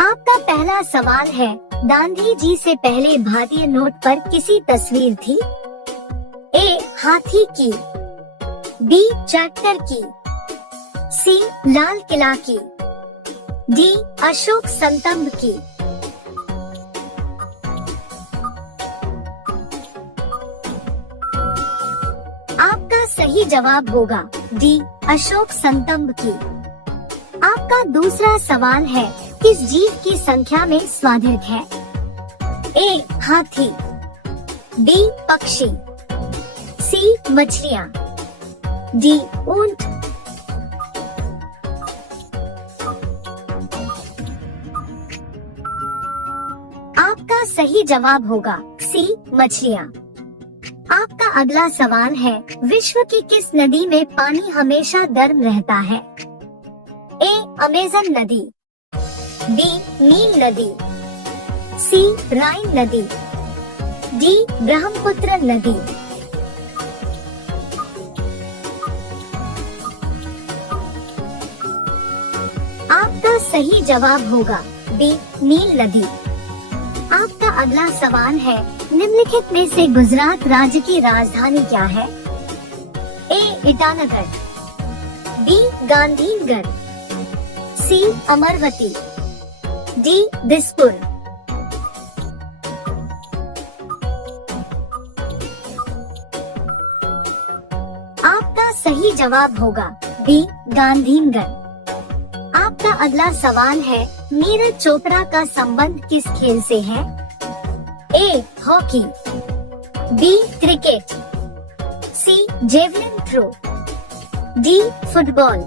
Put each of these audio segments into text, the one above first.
आपका पहला सवाल है, गांधी जी से पहले भारतीय नोट पर किसी तस्वीर थी? ए. हाथी की, बी. ट्रैक्टर की, सी. लाल किला की, डी. अशोक स्तंभ की। आपका सही जवाब होगा डी. अशोक स्तंभ की। आपका दूसरा सवाल है, किस जीव की संख्या में स्वाधिक है? ए. हाथी, बी. पक्षी, सी. मछलियाँ, डी. ऊंट। आपका सही जवाब होगा सी. मछलियाँ। आपका अगला सवाल है, विश्व की किस नदी में पानी हमेशा गर्म रहता है? ए. अमेज़न नदी, बी. नील नदी, सी. राइन नदी, डी. ब्रह्मपुत्र नदी। आपका सही जवाब होगा बी. नील नदी। आपका अगला सवाल है, निम्नलिखित में से गुजरात राज्य की राजधानी क्या है? ए. ईटानगर, बी. गांधीनगर, सी. अमरवती, डी. दिसपुर। आपका सही जवाब होगा बी. गांधीनगर। आपका अगला सवाल है, नीरज चोपड़ा का संबंध किस खेल से है? A. Hockey, B. Cricket, C. Javelin throw, D. Football.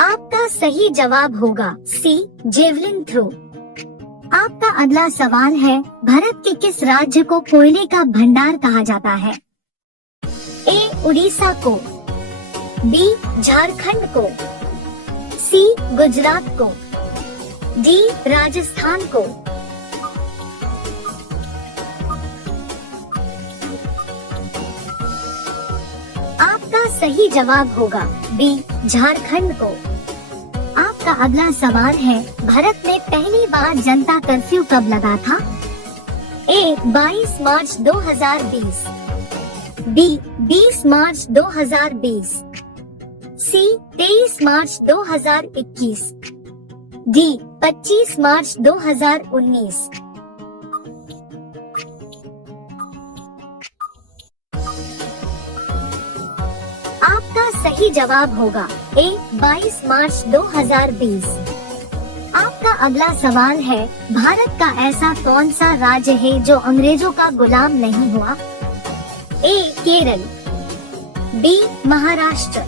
आपका सही जवाब होगा सी. Javelin throw. आपका अगला सवाल है, भारत के किस राज्य को कोयले का भंडार कहा जाता है? ए. उड़ीसा को, बी. झारखंड को, सी. गुजरात को, डी. राजस्थान को। आपका सही जवाब होगा बी. झारखंड को। आपका अगला सवाल है, भारत में पहली बार जनता कर्फ्यू कब लगा था? ए. 22 मार्च 2020, बी. 20 मार्च 2020, सी. 23 मार्च 2021, डी. 25 मार्च 2019। आपका सही जवाब होगा ए. 22 मार्च 2020। आपका अगला सवाल है, भारत का ऐसा कौन सा राज्य है जो अंग्रेजों का गुलाम नहीं हुआ? ए. केरल, बी. महाराष्ट्र,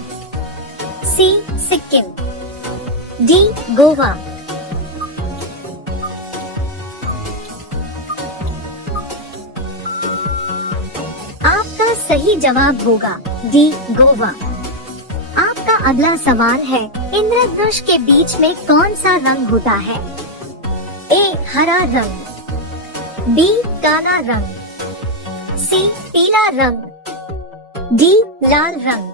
सी. सिक्किम, डी. गोवा। आपका सही जवाब होगा डी. गोवा। आपका अगला सवाल है, इंद्रधनुष के बीच में कौन सा रंग होता है? ए. हरा रंग, बी. काला रंग, सी. पीला रंग, डी. लाल रंग।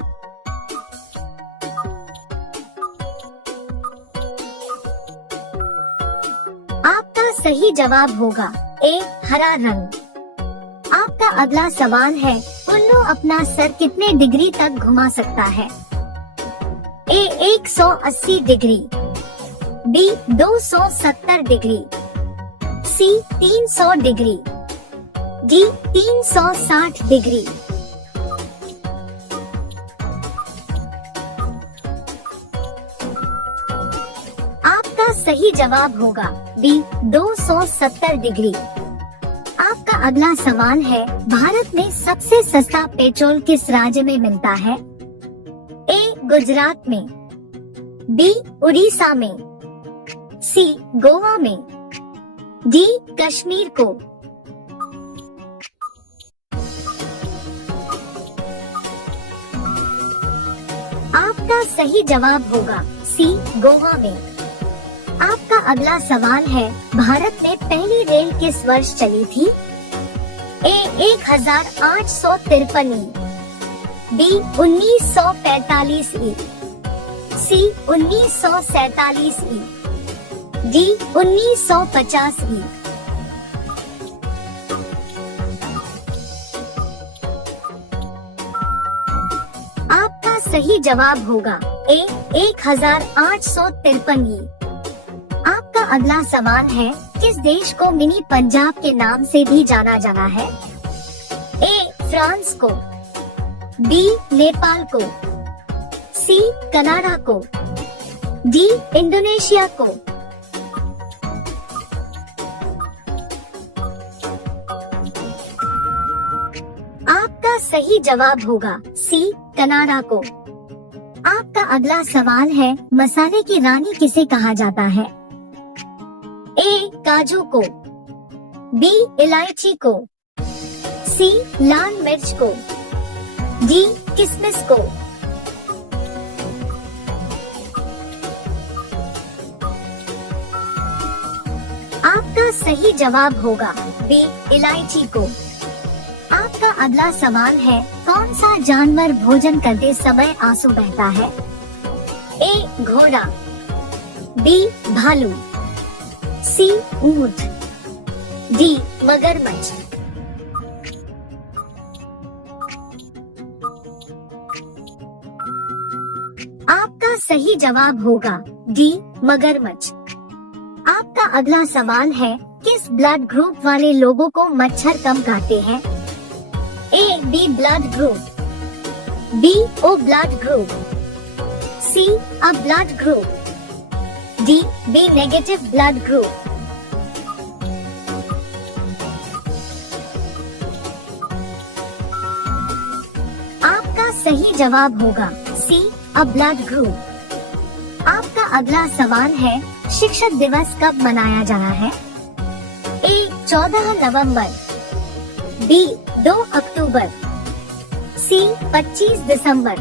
आपका सही जवाब होगा ए. हरा रंग। आपका अगला सवाल है, उल्लू अपना सर कितने डिग्री तक घुमा सकता है? ए. 180 डिग्री, बी. 270 डिग्री, सी. 300 डिग्री, डी. 360 डिग्री। आपका सही जवाब होगा बी. 270 डिग्री। आपका अगला सवाल है, भारत में सबसे सस्ता पेट्रोल किस राज्य में मिलता है? ए. गुजरात में, बी. उड़ीसा में, सी. गोवा में, डी. कश्मीर को। आपका सही जवाब होगा सी. गोवा में। आपका अगला सवाल है, भारत में पहली रेल किस वर्ष चली थी? ए. 1853, बी 1945 ई, सी 1947 ई, डी 1950 ई। आपका सही जवाब होगा ए 1853 ई। आपका अगला सवाल है, किस देश को मिनी पंजाब के नाम से भी जाना जाता है? ए फ्रांस को, बी नेपाल को, सी कनाडा को, डी इंडोनेशिया को। आपका सही जवाब होगा सी कनाडा को। आपका अगला सवाल है, मसाले की रानी किसे कहा जाता है? ए काजू को, बी इलायची को, सी लाल मिर्च को, डी किशमिश को। आपका सही जवाब होगा बी इलायची को। आपका अगला सवाल है, कौन सा जानवर भोजन करते समय आंसू बहता है? ए घोड़ा, बी भालू, सी ऊंट, डी मगरमच्छ। आपका सही जवाब होगा डी मगरमच्छ। आपका अगला सवाल है, किस ब्लड ग्रुप वाले लोगों को मच्छर कम काटते हैं? A B blood group, B O blood group, C A blood group, D B negative blood group. आपका सही जवाब होगा सी अ ब्लड ग्रुप। आपका अगला सवाल है, शिक्षक दिवस कब मनाया जाना है? ए 14 नवंबर, बी 2 अक्टूबर, सी 25 दिसंबर,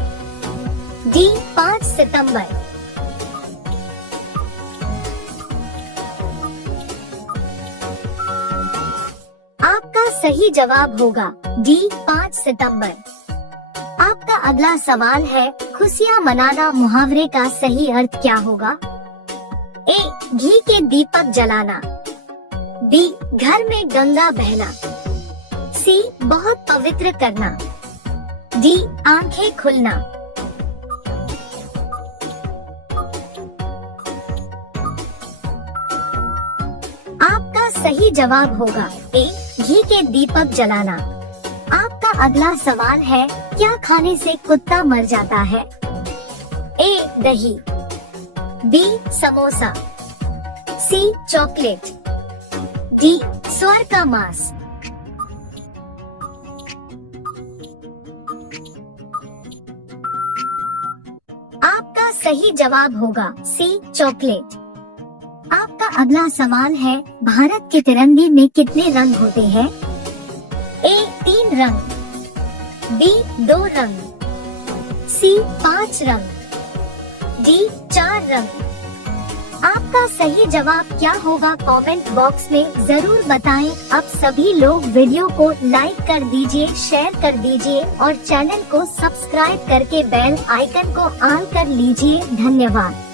डी 5 सितंबर। आपका सही जवाब होगा डी 5 सितंबर। आपका अगला सवाल है, खुशियाँ मनाना मुहावरे का सही अर्थ क्या होगा? ए घी के दीपक जलाना, बी घर में गंगा बहना, सी बहुत पवित्र करना, डी आंखें खुलना। आपका सही जवाब होगा ए घी के दीपक जलाना। आपका अगला सवाल है, क्या खाने से कुत्ता मर जाता है? ए दही, बी समोसा, सी चॉकलेट, डी सुअर का मांस। आपका सही जवाब होगा सी चॉकलेट। आपका अगला सवाल है, भारत के तिरंगे में कितने रंग होते हैं? ए 3 रंग, बी 2 रंग, सी 5 रंग, डी 4 रंग। आपका सही जवाब क्या होगा? कमेंट बॉक्स में जरूर बताएं। अब सभी लोग वीडियो को लाइक कर दीजिए, शेयर कर दीजिए और चैनल को सब्सक्राइब करके बेल आइकन को ऑन कर लीजिए। धन्यवाद।